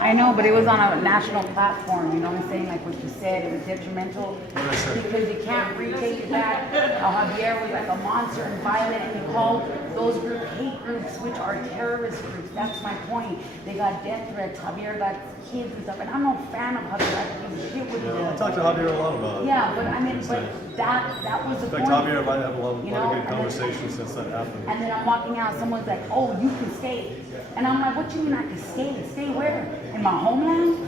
I know, but it was on a national platform, you know what I'm saying? Like what you said, it was detrimental. Because you can't retake it back. Javier was like a monster and violent, and he called those groups hate groups, which are terrorist groups. That's my point. They got death threats. Javier got kids and stuff, and I'm no fan of Javier. I don't give a shit what he I does. talked to Javier a lot about it. Yeah, but I mean, but that was the In fact, point. Javier and I have a lot of You know, good conversations since that happened. And then I'm walking out, someone's like, oh, you can stay. And I'm like, what do you mean I can stay? Stay where? In my homeland?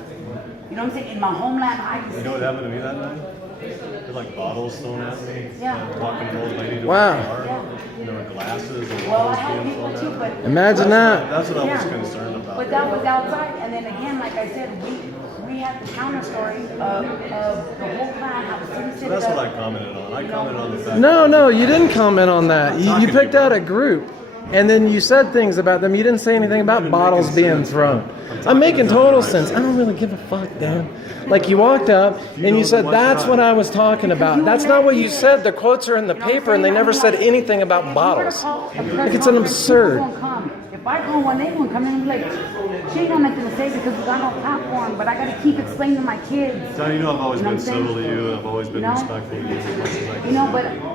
You know what I'm saying? In my homeland, I can You stay. know what happened to me that night? There were like bottles thrown at me. Yeah. Talking to an old lady to Wow. my car. Yeah. And there were glasses and Well, I bottles had being people thrown too, at but... me. Imagine that. That's what I was Yeah. concerned about. But that was outside. And then again, like I said, we had the counter story of the whole plan, how the city So set that's it what up. I commented on. I commented on the fact No, you didn't comment on that. You Talking to picked you, out bro. a group, and then you said things about them. You didn't say anything about bottles being thrown. I'm making total sense. I don't really give a fuck, Dan. Like you walked up and you said, that's what I was talking about. That's not what you said. The quotes are in the paper, and they never said anything about bottles. Like it's an absurd. If I call one, they won't come in and be like, she ain't got nothing to say because we got no platform, but I got to keep explaining to my kids. Johnny, you know I've always You know been what I'm civil to saying? you, and I've always been You know? respectful to you as much as I can. You know,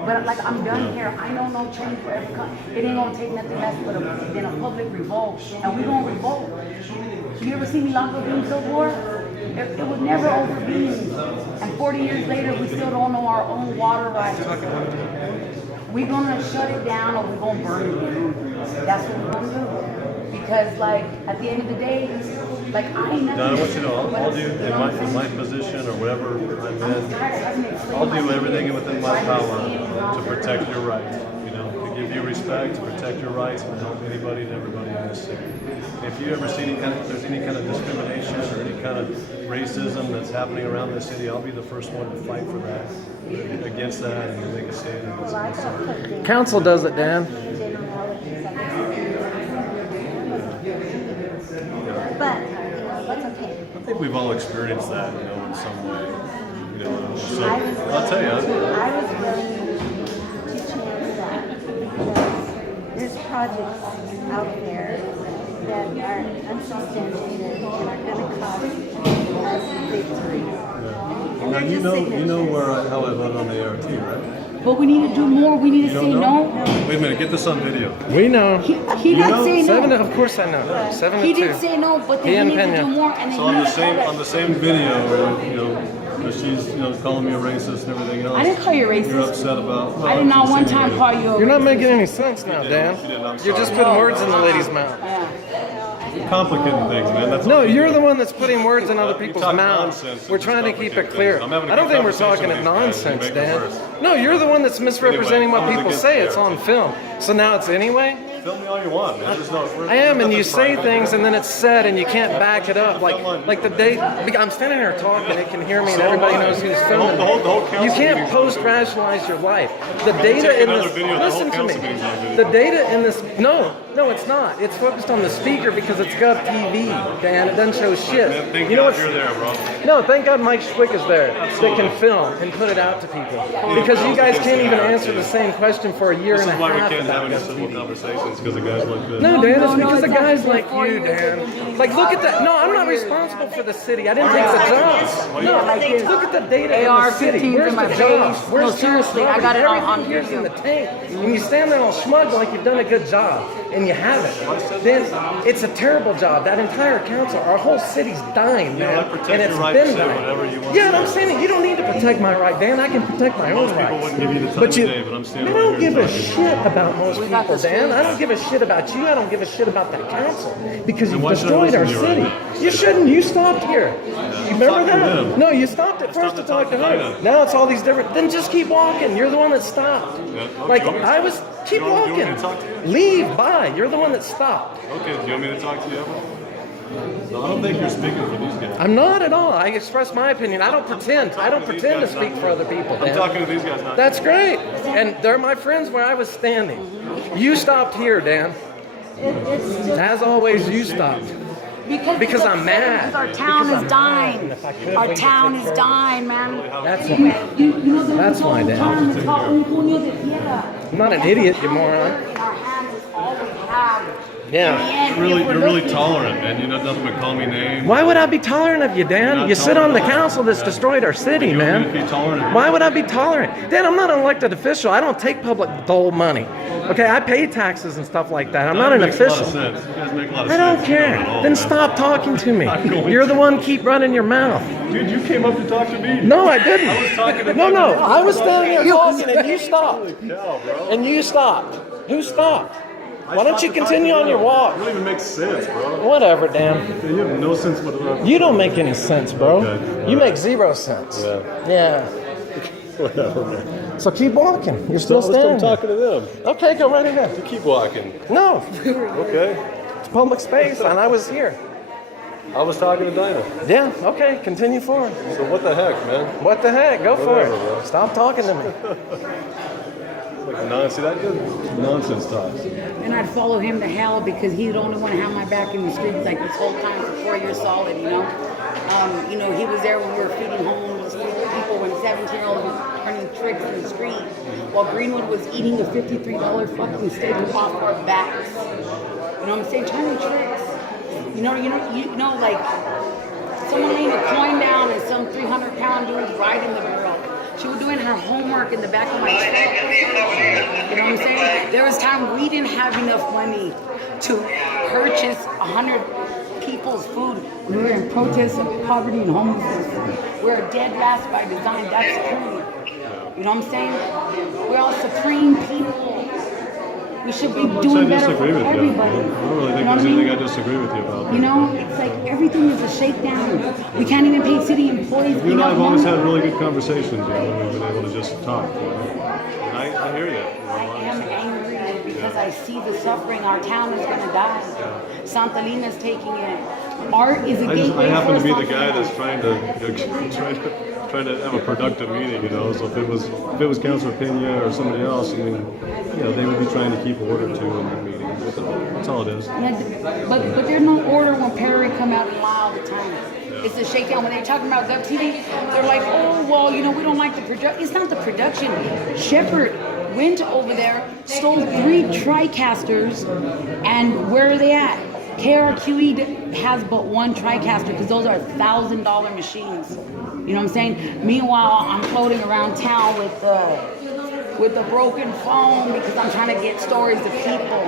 but like I'm done here. I know no change for every It ain't gonna take nothing less than a public revolt, and we gonna revolt. You ever see Milagro being Civil War? It was never over beans, and 40 years later, we still don't know our own water rights. We gonna shut it down, or we gonna burn it down. That's what we're gonna do. Because like at the end of the day, like I ain't nothing. Don, I want you to know, but- I'll do you in know my, what I'm in my saying? position or whatever I'm I'm in, tired of having to explain I'll do myself. everything within my Trying to power see it to out. protect your rights. You know, to give you respect, to protect your rights, and help anybody and everybody in this city. If you ever see any kind of, there's any kind of discrimination or any kind of racism that's happening around this city, I'll be the first one to fight for that, against that, and to make a stand against it. Council does it, Dan. But, that's okay. I think we've all experienced that, you know, in some way. You know, so I was I'll tell you. I was willing to change that because there's projects out there that are unsubstantiated and are going to cost us big time. And Now they're you just know signatures. how I voted on the ART, right? But we need to do more. We need to You say don't know? no. Wait a minute, get this on video. We know. He You did know? say Seven, no. of course I know. 7 He to 2. did say no, but He then and we need to Pena. do more. And then So he on the never same said on it. the same video, you know, that she's calling me a racist and everything else. I didn't call you a racist. You're upset about. I did not one time call you a You're not racist. making any sense now, You Dan. did, I'm You're just sorry. putting words in the lady's mouth. Yeah. You're complicating things, man. That's No, what you're do. the one that's putting words in other You people's talk mouths. nonsense We're and trying to just keep it complicate clear. things. I'm having a I don't good think we're conversation talking with in these guys, and nonsense, you make it Dan. worse. No, you're the one that's misrepresenting Anyway, what I was people against say. the It's on ART. film. So now it's anyway? Film me all you want, man. I am, and you say things, and then it's said, and you can't back it up. Like the day, I'm standing here talking, they can hear me, and everybody knows who's filming. The whole council You can't meeting's on post-rationalize your life. The data take in another this, video, the whole listen to me. council meeting's on video. The data in this, no, it's not. It's focused on the speaker because it's Gov TV, Dan. It doesn't show shit. Man, thank You know God what's? you're there, bro. No, thank God Mike Schwick is there that can film and put it out to people. Because you guys can't even answer the same question for a year This and is a why we half can't have about any Gov civil TV. conversations because of guys like this. No, Dan, it's no, because of it's guys actually like 4 you, years they've Dan. been beating Like, look at that. No, I'm 4 not years. responsible for the city. I didn't take the jobs. No, look at the data in the AR-15s city. Where's in my the jobs? face. Where's No, seriously, I got it on everything here's video. in the tank. And you stand there all smug like you've done a good job, and you haven't. Then it's a terrible job. That entire council, our whole city's dying, man. I protect And it's your right to been say dying. whatever you want Yeah, to and I'm say. saying that you don't need to protect my right, Dan. I can protect my own Most people rights. wouldn't give you the time But of day, but I'm standing I right don't here give a talking. shit about most We got people, the Dan. I streets. don't give a shit about you. I don't give a shit about that council because Then you've why should I destroyed our listen to you city. right now? You shouldn't. You stopped here. You remember talking to that? them. No, you stopped at first to talk to her. Now it's all these different. Then just keep walking. You're the one that stopped. Yeah, okay, Like you want me to- I was. Keep you want me walking. to talk to you? Leave. Bye. You're the one that stopped. Okay, do you want me to talk to you ever? No, I don't think you're speaking for these guys. I'm not at all. I express my opinion. I don't pretend. I don't pretend to speak for other people, I'm Dan. talking to these guys, not That's great. And they're my friends where I was standing. You stopped here, Dan. It's just, As always, you stopped. Because I'm mad. Because our town Because is I'm mad. dying. If I could, Our we could town take is care of it. dying, man. That's You why. know the That's why, Dan. term is called Un Puño de Tierra. I'm not an idiot, you moron. In our hands is all we have. Yeah. You're really tolerant, man. You know nothing but call me names. Why would I be tolerant of you, You're Dan? not You sit on the tolerant. council that's destroyed our city, You man. want me to be tolerant? Why would I be tolerant? Dan, I'm not an elected official. I don't take public dole money. Okay, I pay taxes and stuff like that. I'm not an Makes a lot of official. sense. You guys make a lot of I sense. don't You care. know it all, Then man. stop talking to me. I'm going You're the to. one keep running your mouth. Dude, you came up to talk to me. No, I didn't. I was talking to No, you. no, I was standing there talking and you stopped. Cow, bro. And you stopped. Who stopped? Why don't you continue on your walk? It don't even make sense, bro. Whatever, Dan. You have no sense whatsoever. You don't make any sense, bro. Okay. You make 0 sense. Yeah. Yeah. Whatever, man. So keep walking. You're still I'm standing. talking to them. Okay, go right ahead. You keep walking. No, Okay. it's public space, and I was here. I was talking to Dinah. Yeah. Okay, continue forward. So what the heck, man? What the heck? Go for Whatever, bro. it. Stop talking to me. Like nonsense. That good nonsense talk. And I'd follow him to hell because he's the only one to have my back in the streets like this whole time for 4 years solid, you know. He was there when we were feeding homeless people when 17-year-olds was turning tricks in the street while Greenwood was eating a $53 fucking steak off our backs. You know what I'm saying? Turning tricks. You know, like someone laying a coin down and some 300-pound dude riding the girl. She was doing her homework in the back of my truck. You know what I'm saying? There was time we didn't have enough money to purchase 100 people's food. We were in protest of poverty and homelessness. We're a dead last by design. That's the point. You know what I'm saying? We're all supreme people. We should be doing I better for disagree with you. everybody. I don't really think You know there's what I mean? anything I disagree with you about. You know, it's like everything is a shakedown. We can't even pay city employees You and I have enough always money. had really good conversations, you know, when we've been able to just talk. You know? And I hear you. I am angry because I see the suffering. Our town is going to die. Santa Lina's taking it. Art is a I gateway happen to for be the Santa guy Lina. that's trying to have a productive meeting, you know. So if it was Councilor Pena or somebody else, I mean, you know, they would be trying to keep order too in that meeting. So that's all it is. But there's no order when Perry come out and lie all the time. It's a shakedown. When they're talking about Gov TV, they're like, oh, well, you know, we don't like the production. It's not the production. Shepard went over there, stole 3 TriCasters, and where are they at? KRQE has but 1 TriCaster because those are $1,000 machines. You know what I'm saying? Meanwhile, I'm floating around town with a broken phone because I'm trying to get stories of people.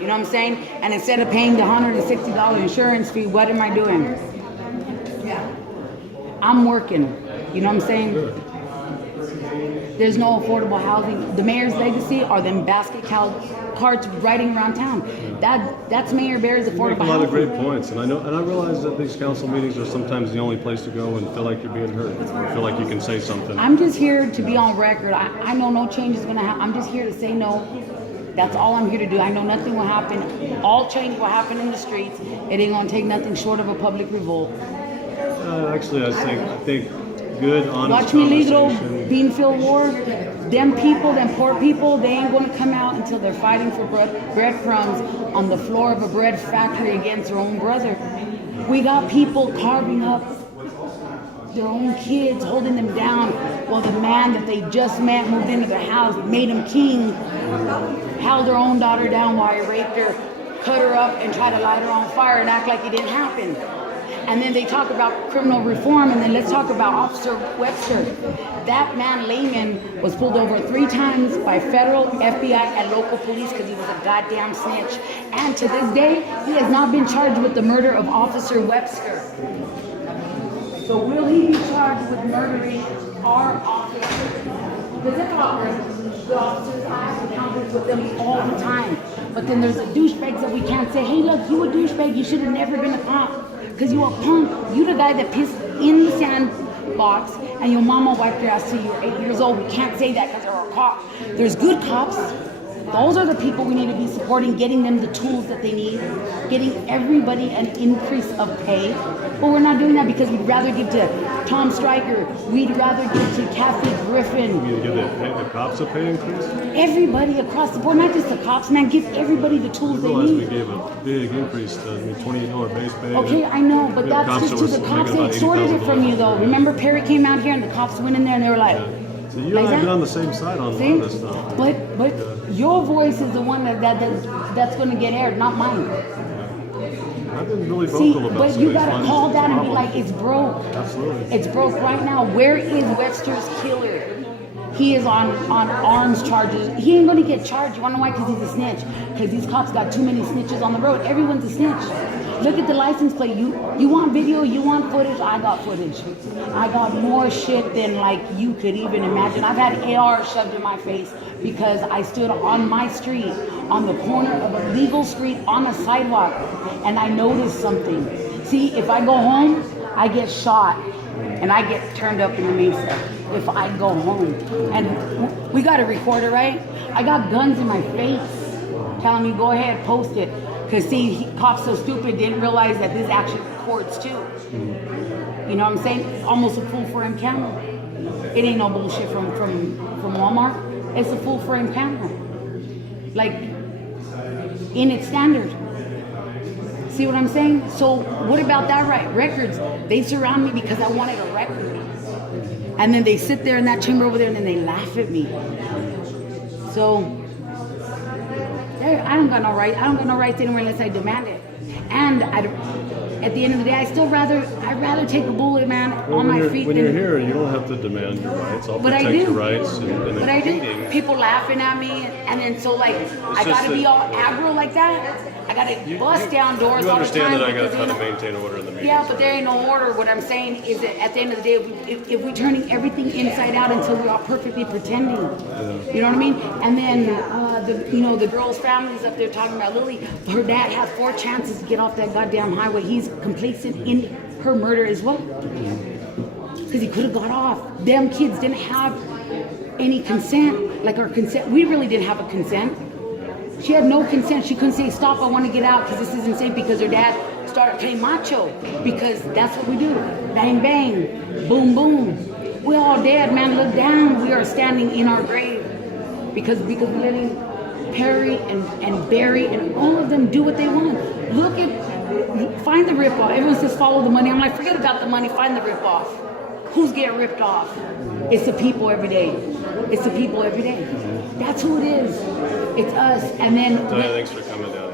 You know what I'm saying? And instead of paying the $160 insurance fee, what am I doing? I'm working. You know what I'm saying? There's no affordable housing. The mayor's legacy are them basket carts riding around town. That's Mayor Barry's You make affordable a lot of housing. great points, and I realize that these council meetings are sometimes the only place to go and feel like you're being heard, or feel like you can say something. I'm just here to be on record. I know no change is gonna happen. I'm just here to say no. That's all I'm here to do. I know nothing will happen. All change will happen in the streets. It ain't gonna take nothing short of a public revolt. Actually, I think good, honest Watch me lead old conversation. Beanfield War. Them people, them poor people, they ain't gonna come out until they're fighting for breadcrumbs on the floor of a bread factory against their own brother. We got people carving up their own kids, holding them down, while the man that they just met moved into their house, made him king, held their own daughter down while he raped her, cut her up, and tried to light her on fire and act like it didn't happen. And then they talk about criminal reform, and then let's talk about Officer Webster. That man, Layman, was pulled over 3 times by federal, FBI, and local police because he was a goddamn snitch. And to this day, he has not been charged with the murder of Officer Webster. So will he be charged with murdering our officer? Because the officers, I have encounters with them all the time. But then there's the douchebags that we can't say, hey, look, you a douchebag, you should have never been a cop. Because you a punk. You the guy that pissed in the sandbox and your mama wiped your ass till you were 8 years old. We can't say that because they're a cop. There's good cops. Those are the people we need to be supporting, getting them the tools that they need, getting everybody an increase of pay. But we're not doing that because we'd rather give to Tom Stryker. We'd rather give to Kathy Griffin. You need to give the cops a pay increase? Everybody across the board, not just the cops, man. Give everybody the I tools they realize we need. gave a big increase to $28 base pay. Okay, I know, but We have that's cops just that to the were cops. making They about extorted it from you, though. $80,000. Remember, Perry came out here and the cops went in there and they were like, So you and I have been on the same side on a lot see? of this stuff. But Your voice is the one that's going to get aired, not mine. I've been really See, vocal about but some you of these gotta funds call down and be problems. like, it's broke. Absolutely. It's broke right now. Where is Webster's killer? He is on arms charges. He ain't gonna get charged. You wanna know why? Because he's a snitch. Because these cops got too many snitches on the road. Everyone's a snitch. Look at the license plate. You want video? You want footage? I got footage. I got more shit than like you could even imagine. I've had AR shoved in my face because I stood on my street, on the corner of a legal street on a sidewalk, and I noticed something. See, if I go home, I get shot and I get turned up in the Mesa if I go home. And we got a recorder, right? I got guns in my face telling me, go ahead, post it. Because see, cops so stupid didn't realize that this actually records too. You know what I'm saying? It's almost a full frame camera. It ain't no bullshit from Walmart. It's a full frame camera. Like, in its standard. See what I'm saying? So what about that right? Records. They surround me because I wanted a record. And then they sit there in that chamber over there and then they laugh at me. So I don't got no right. I don't got no rights anywhere unless I demand it. And at the end of the day, I'd rather take a bullet, man, on my feet. When you're here, you don't have to demand your rights. I'll But I protect do. your rights. And But I do. People laughing at me, and then so like I just gotta be that- all aggro like that. I gotta bust down doors You all the time. understand that I got because to try to they- maintain order in the meeting. Yeah, but there ain't no order. What I'm saying is that at the end of the day, if we're turning everything inside out until we're all perfectly pretending, you know what I mean? And then the girl's family's up there talking about Lily. Her dad has 4 chances to get off that goddamn highway. He's complacent in her murder as well, because he could have got off. Them kids didn't have any consent. Like our consent, we really didn't have a consent. She had no consent. She couldn't say, stop, I want to get out because this isn't safe, because her dad started playing macho, because that's what we do. Bang, bang, boom, boom. We're all dead, man. Look down. We are standing in our grave because we're letting Perry and Barry and all of them do what they want. Find the ripoff. Everyone says follow the money. I'm like, forget about the money. Find the ripoff. Who's getting ripped off? It's the people every day. It's the people every day. That's who it is. It's us. And then Diane, thanks for coming down.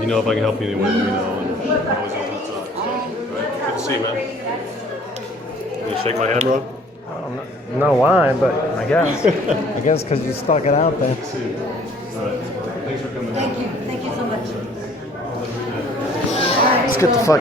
You know, if I can help you in any way, let me know. And I'm always open to talk. So, all right. Good to see you, man. You shake my hand, bro? I don't know why, but I guess. I guess because you stuck it out there. All right. Thanks for coming down. Thank you so much. Let's get the fuck